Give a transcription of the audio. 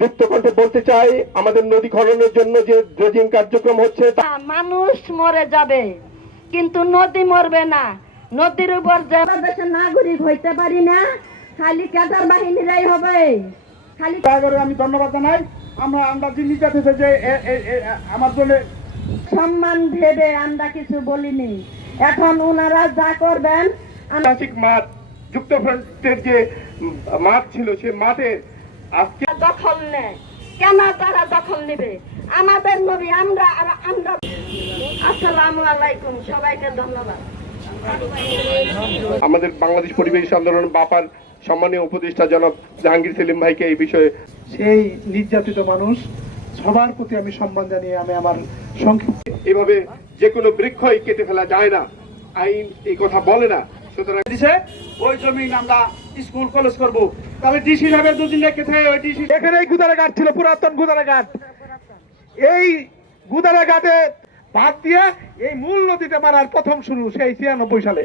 দীপ্তকণ্ঠে বলতে চাই, আমাদের নদী খননের জন্য যে ড্রেজিং কার্যক্রম হচ্ছে মানুষ মরে যাবে কিন্তু নদী মরবে না। নদীর উপর যে দেশের নাগরিক হইতে পারি না, খালি ক্যাডার বাহিনীরাই হবে। খালি আমি ধন্যবাদ জানাই। আমরা দিল্লি যাচ্ছে যে আমার জন্য সম্মান ভেবে আমরা কিছু বলিনি। এখন ওনারা যা করবেন ঐতিহাসিক মাঠ, যুক্তফ্রন্টের যে মাঠ ছিল সে মাঠে আজকে দখল নেয় কেন? তারা দখল নেবে আমাদের নবী। আমরা আসসালামু আলাইকুম, সবাইকে ধন্যবাদ। আমাদের বাংলাদেশ পরিবেশ আন্দোলন বাপার সম্মানীয় উপদেষ্টা জনাব জাহাঙ্গীর সেলিম ভাইকে এই বিষয়ে সেই নির্যাতিত মানুষ সবার প্রতি আমি সম্মান জানিয়ে আমি আমার সংক্ষিপ্ত এভাবে যে কোনো বৃক্ষই কেটে ফেলা যায় না, আইন এই কথা বলে না। সুতরাং দিছে ওই জমিন আমরা স্কুল কলেজ করব। তবে ডিসি সাহেবের দুদিন রেখেছে ওই ডিসি এখানে এই গুদারা ঘাট ছিল, পুরাতন গুদারা ঘাট। এই গুদারা ঘাটে বাদ দিয়ে এই মূল নদীতে মারার প্রথম শুরু সেই 96 সালে।